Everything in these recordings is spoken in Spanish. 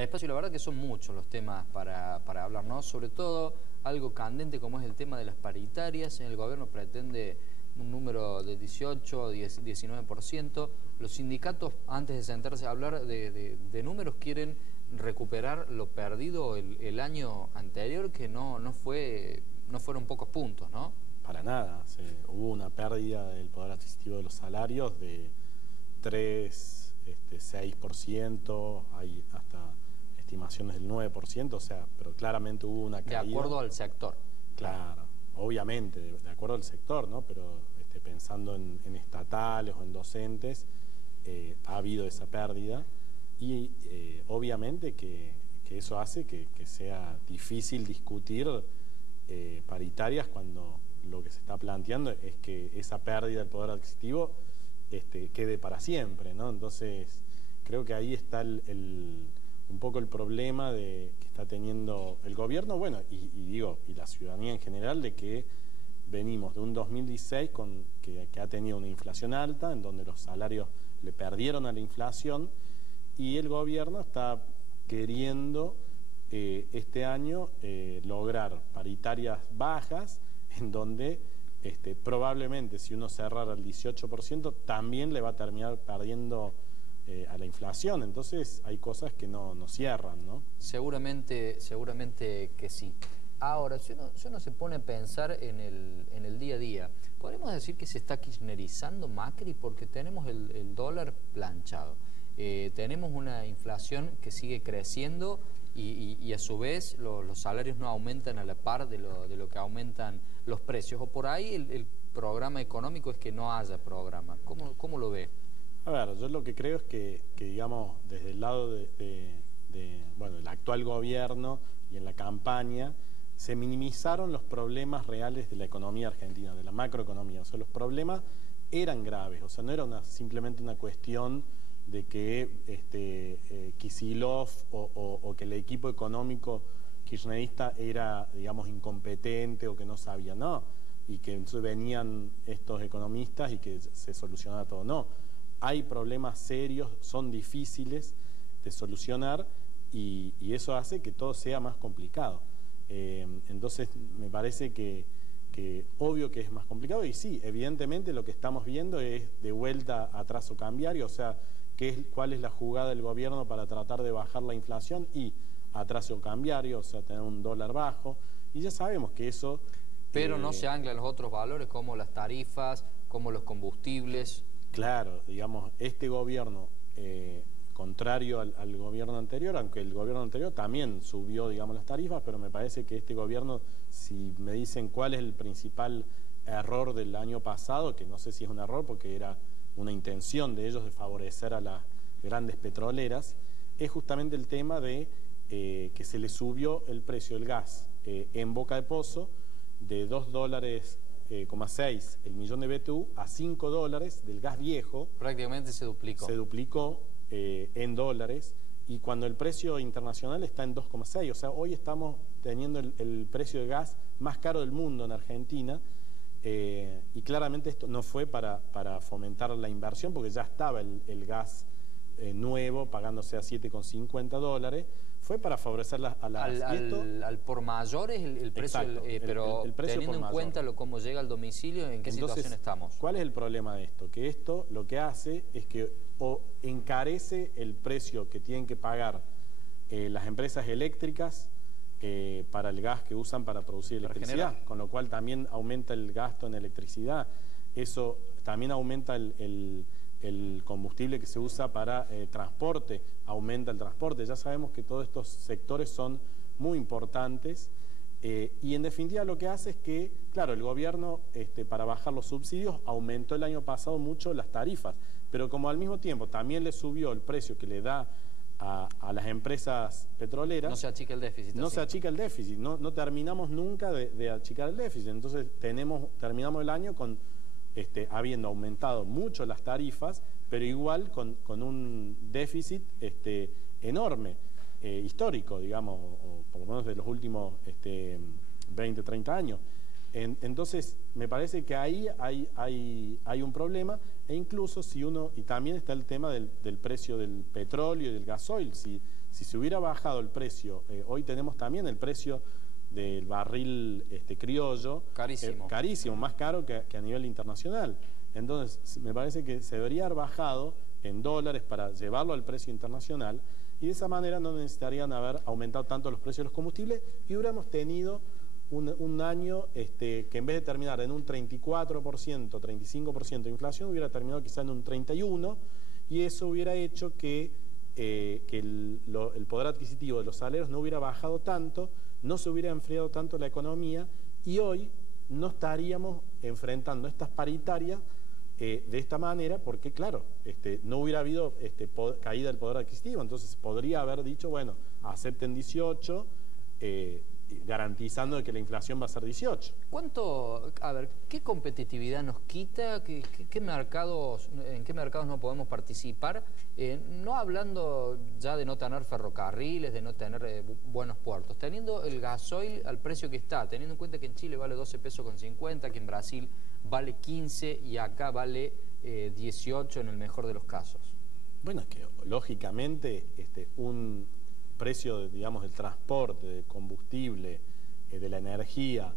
Espacio, la verdad que son muchos los temas para hablar, ¿no? Sobre todo algo candente como es el tema de las paritarias. El gobierno pretende un número de 18, 19%. Los sindicatos, antes de sentarse a hablar de números, quieren recuperar lo perdido el año anterior, que no fueron pocos puntos, ¿no? Para nada. Hubo una pérdida del poder adquisitivo de los salarios de 3, 6%, hay hasta estimaciones del 9%, o sea, pero claramente hubo una caída. De acuerdo al sector. Claro, obviamente, de acuerdo al sector, ¿no? Pero pensando en estatales o en docentes, ha habido esa pérdida y obviamente que eso hace que sea difícil discutir paritarias cuando lo que se está planteando es que esa pérdida del poder adquisitivo quede para siempre, ¿no? Entonces, creo que ahí está un poco el problema que está teniendo el gobierno, bueno, y la ciudadanía en general, de que venimos de un 2016 que ha tenido una inflación alta, en donde los salarios le perdieron a la inflación, y el gobierno está queriendo este año lograr paritarias bajas, en donde probablemente si uno cerrara el 18% también le va a terminar perdiendo a la inflación. Entonces hay cosas que no cierran, ¿no? Seguramente que sí. Ahora, si uno se pone a pensar en el día a día, ¿podemos decir que se está kirchnerizando Macri? Porque tenemos el dólar planchado, tenemos una inflación que sigue creciendo y a su vez los salarios no aumentan a la par de lo que aumentan los precios. O por ahí el programa económico es que no haya programa. ¿Cómo lo ve? A ver, yo lo que creo es que digamos, desde el lado bueno, del actual gobierno y en la campaña, se minimizaron los problemas reales de la economía argentina, de la macroeconomía. O sea, los problemas eran graves, o sea, no era simplemente una cuestión de que Kicillof o que el equipo económico kirchnerista era, digamos, incompetente o que no sabía, no, y que entonces venían estos economistas y que se solucionaba todo, no. Hay problemas serios, son difíciles de solucionar y eso hace que todo sea más complicado. Entonces me parece que obvio que es más complicado y sí, evidentemente lo que estamos viendo es de vuelta a trazo cambiario, o sea, cuál es la jugada del gobierno para tratar de bajar la inflación y a trazo cambiario, o sea, tener un dólar bajo, y ya sabemos que eso... Pero no se anclan los otros valores como las tarifas, como los combustibles. Claro, digamos, este gobierno, contrario al gobierno anterior, aunque el gobierno anterior también subió, digamos, las tarifas, pero me parece que este gobierno, si me dicen cuál es el principal error del año pasado, que no sé si es un error porque era una intención de ellos de favorecer a las grandes petroleras, es justamente el tema de que se le subió el precio del gas en Boca de Pozo de $2,6 el millón de BTU a $5 del gas viejo. Prácticamente se duplicó. Se duplicó en dólares, y cuando el precio internacional está en 2,6, o sea, hoy estamos teniendo el precio de gas más caro del mundo en Argentina, y claramente esto no fue para fomentar la inversión, porque ya estaba el gas nuevo pagándose a $7,50, fue para favorecer al por mayor es el precio. Exacto, pero el precio teniendo en cuenta cómo llega al domicilio, ¿en qué situación estamos? ¿Cuál es el problema de esto? Que esto lo que hace es que encarece el precio que tienen que pagar las empresas eléctricas para el gas que usan para producir electricidad, con lo cual también aumenta el gasto en electricidad. Eso también aumenta el combustible que se usa para transporte, aumenta el transporte. Ya sabemos que todos estos sectores son muy importantes y en definitiva lo que hace es que, claro, el gobierno para bajar los subsidios aumentó el año pasado mucho las tarifas, pero como al mismo tiempo también le subió el precio que le da a las empresas petroleras, no se achica el déficit. No se achica el déficit, no terminamos nunca de achicar el déficit. Entonces terminamos el año habiendo aumentado mucho las tarifas, pero igual con un déficit enorme, histórico, digamos, o por lo menos de los últimos 20, 30 años. Entonces, me parece que ahí hay un problema, e incluso si uno, y también está el tema del precio del petróleo y del gasoil. Si se hubiera bajado el precio, hoy tenemos también el precio del barril criollo, Carísimo. Carísimo, más caro que a nivel internacional. Entonces, me parece que se debería haber bajado en dólares para llevarlo al precio internacional, y de esa manera no necesitarían haber aumentado tanto los precios de los combustibles, y hubiéramos tenido un año que en vez de terminar en un 34%, 35% de inflación, hubiera terminado quizá en un 31%, y eso hubiera hecho que el poder adquisitivo de los salarios no hubiera bajado tanto, no se hubiera enfriado tanto la economía, y hoy no estaríamos enfrentando estas paritarias de esta manera, porque claro, no hubiera habido caída del poder adquisitivo. Entonces podría haber dicho, bueno, acepten 18, garantizando que la inflación va a ser 18. ¿Qué competitividad nos quita? ¿En qué mercados no podemos participar? No hablando ya de no tener ferrocarriles, de no tener buenos puertos, teniendo el gasoil al precio que está, teniendo en cuenta que en Chile vale 12 pesos con 50, que en Brasil vale 15 y acá vale 18 en el mejor de los casos. Bueno, es que lógicamente un precio, digamos, del transporte, del combustible, de la energía,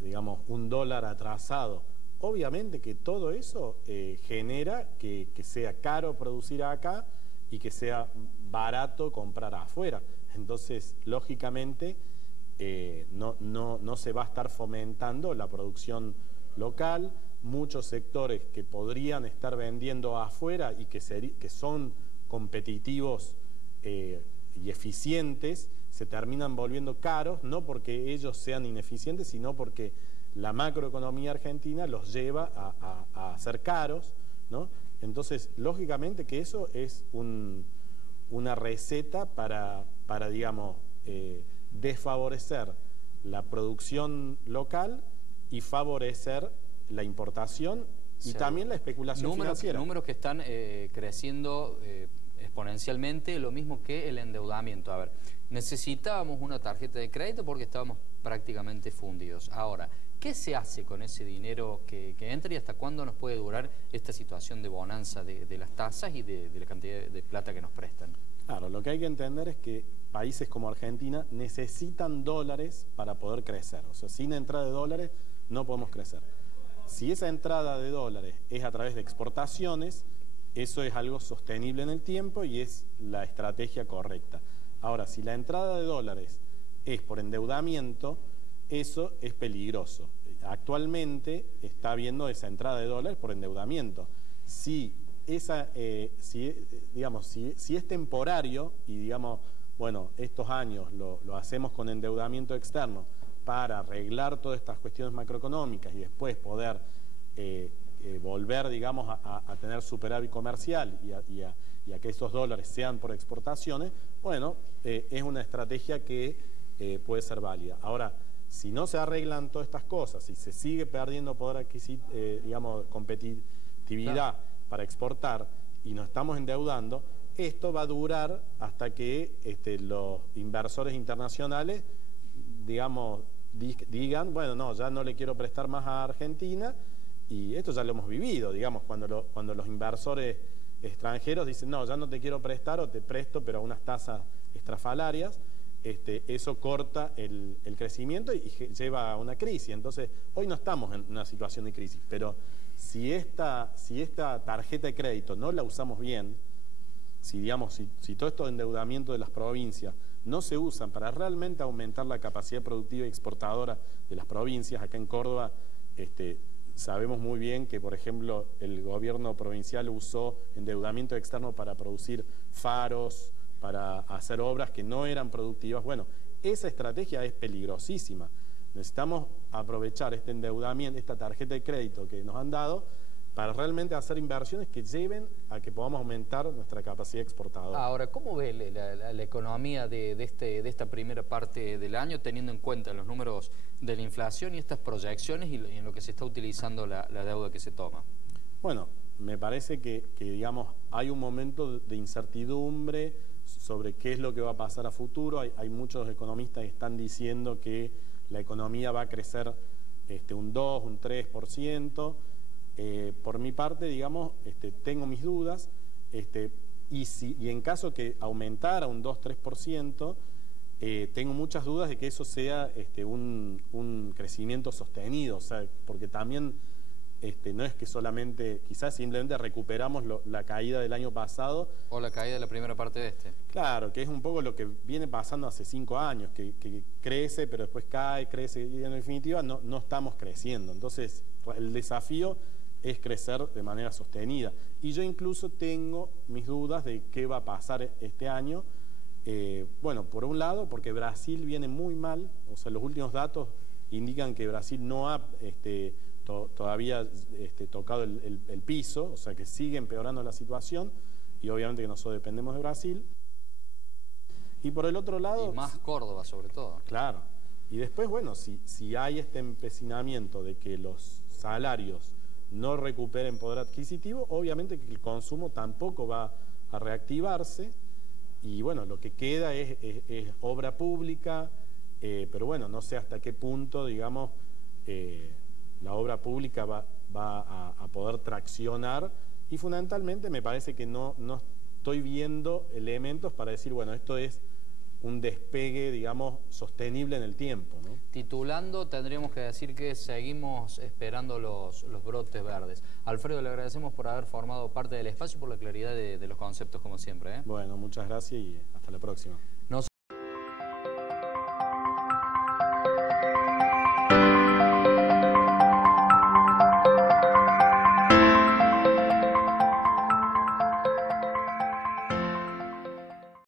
digamos, un dólar atrasado, obviamente que todo eso genera que sea caro producir acá y que sea barato comprar afuera. Entonces, lógicamente, no se va a estar fomentando la producción local. Muchos sectores que podrían estar vendiendo afuera y que son competitivos y eficientes, se terminan volviendo caros, no porque ellos sean ineficientes, sino porque la macroeconomía argentina los lleva a ser caros, ¿no? Entonces, lógicamente que eso es una receta para digamos, desfavorecer la producción local y favorecer la importación y también la especulación financiera. Números que están creciendo exponencialmente, lo mismo que el endeudamiento. A ver, necesitábamos una tarjeta de crédito porque estábamos prácticamente fundidos. Ahora, ¿qué se hace con ese dinero que entra y hasta cuándo nos puede durar esta situación de bonanza de las tasas y de la cantidad de plata que nos prestan? Claro, lo que hay que entender es que países como Argentina necesitan dólares para poder crecer. O sea, sin entrada de dólares no podemos crecer. Si esa entrada de dólares es a través de exportaciones, eso es algo sostenible en el tiempo y es la estrategia correcta. Ahora, si la entrada de dólares es por endeudamiento, eso es peligroso. Actualmente está habiendo esa entrada de dólares por endeudamiento. Si es temporario y digamos, bueno, estos años lo hacemos con endeudamiento externo para arreglar todas estas cuestiones macroeconómicas y después poder volver, digamos, a tener superávit comercial y a que esos dólares sean por exportaciones, bueno, es una estrategia que puede ser válida. Ahora, si no se arreglan todas estas cosas, si se sigue perdiendo poder adquisitivo, digamos, competitividad para exportar y nos estamos endeudando, esto va a durar hasta que los inversores internacionales, digamos, digan, bueno, no, ya no le quiero prestar más a Argentina, y esto ya lo hemos vivido, digamos, cuando los inversores extranjeros dicen, no, ya no te quiero prestar o te presto, pero a unas tasas estrafalarias, eso corta el crecimiento y lleva a una crisis. Entonces, hoy no estamos en una situación de crisis, pero si esta tarjeta de crédito no la usamos bien, si todo esto de endeudamiento de las provincias no se usan para realmente aumentar la capacidad productiva y exportadora de las provincias, acá en Córdoba sabemos muy bien que, por ejemplo, el gobierno provincial usó endeudamiento externo para producir faros, para hacer obras que no eran productivas. Bueno, esa estrategia es peligrosísima. Necesitamos aprovechar este endeudamiento, esta tarjeta de crédito que nos han dado, para realmente hacer inversiones que lleven a que podamos aumentar nuestra capacidad exportadora. Ahora, ¿cómo ve la economía de esta primera parte del año, teniendo en cuenta los números de la inflación y estas proyecciones y en lo que se está utilizando la deuda que se toma? Bueno, me parece que digamos, hay un momento de incertidumbre sobre qué es lo que va a pasar a futuro. Hay muchos economistas que están diciendo que la economía va a crecer un 2, un 3%. Por mi parte, digamos, tengo mis dudas, y en caso que aumentara un 2-3%, tengo muchas dudas de que eso sea un crecimiento sostenido, o sea, porque también no es que solamente, quizás simplemente recuperamos la caída del año pasado. O la caída de la primera parte de este. Claro, que es un poco lo que viene pasando hace 5 años, que crece, pero después cae, crece, y en definitiva no estamos creciendo. Entonces, el desafío es crecer de manera sostenida. Y yo incluso tengo mis dudas de qué va a pasar este año. Bueno, por un lado, porque Brasil viene muy mal, o sea, los últimos datos indican que Brasil no ha todavía tocado el piso, o sea, que sigue empeorando la situación, y obviamente que nosotros dependemos de Brasil. Y por el otro lado... Y más Córdoba, sobre todo. Claro. Y después, bueno, si hay este empecinamiento de que los salarios no recuperen poder adquisitivo, obviamente que el consumo tampoco va a reactivarse, y bueno, lo que queda es obra pública, pero bueno, no sé hasta qué punto, digamos, la obra pública va a poder traccionar, y fundamentalmente me parece que no estoy viendo elementos para decir, bueno, esto es un despegue, digamos, sostenible en el tiempo, ¿no? Titulando, tendríamos que decir que seguimos esperando los brotes verdes. Alfredo, le agradecemos por haber formado parte del espacio y por la claridad de los conceptos, como siempre, ¿eh? Bueno, muchas gracias y hasta la próxima.